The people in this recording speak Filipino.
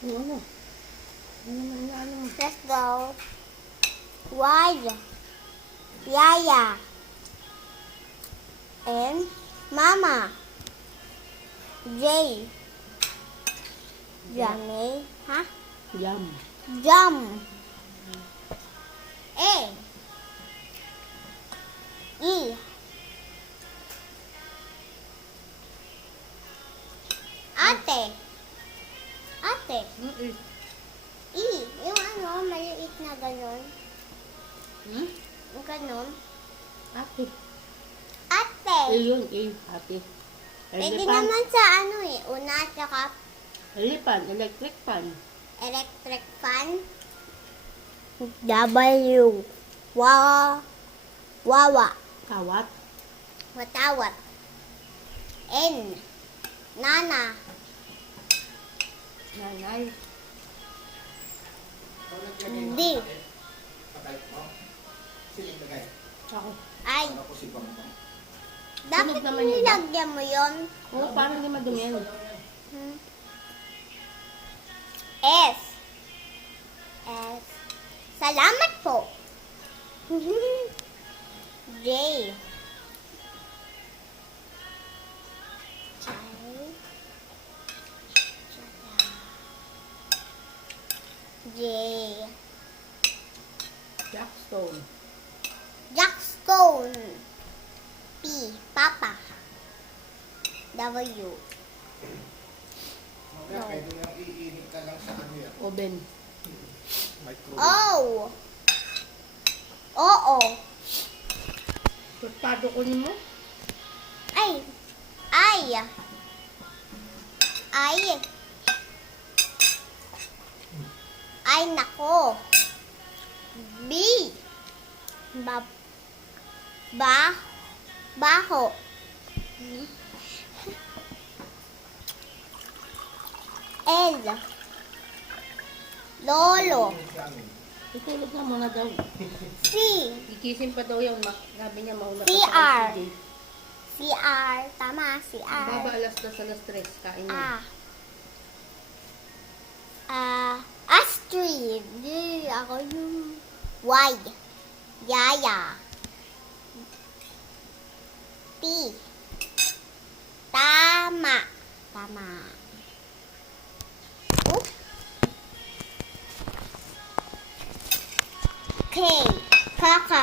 Yung ano? Ano mo? Let's go. Y. Yaya. And Mama. J. Yummy. Huh? Yum. Jum. A. E. Ate. Ate. Mm-mm. E. Yung ano, maliit na ganon. Hmm? Yung ganon. Ate. Ate. Yun, ate. Pwede Elephant. naman sa ano eh. Una at saka Elephant, electric fan. electric fan. W. Wawa. Kawat. Watawat. N. Nana. Nanay. D. Ako. I. Dapat Sunog naman yun. nilagyan mo yun. Oo, parang hindi madumi yan. Hmm. S. S. Salamat po. J. J. Jackstone. Jackstone. P. Papa. W. Mamaya pwede nang iinit ka lang sa ano yan. Oven. Microwave. O. Oo. Tostado ko mo. Ay. Ay. Ay. Ay, nako. B. Baho. L. Lolo. Itulog na muna daw. C. Ikisin pa daw yung sabi niya mauna pa CR. sa CJ. CR. Tama, CR. Baba alas 2, alas 3. Kain na. Astrid. Ako yung Y. Yaya. P. Tama. Oop. K. Kaka.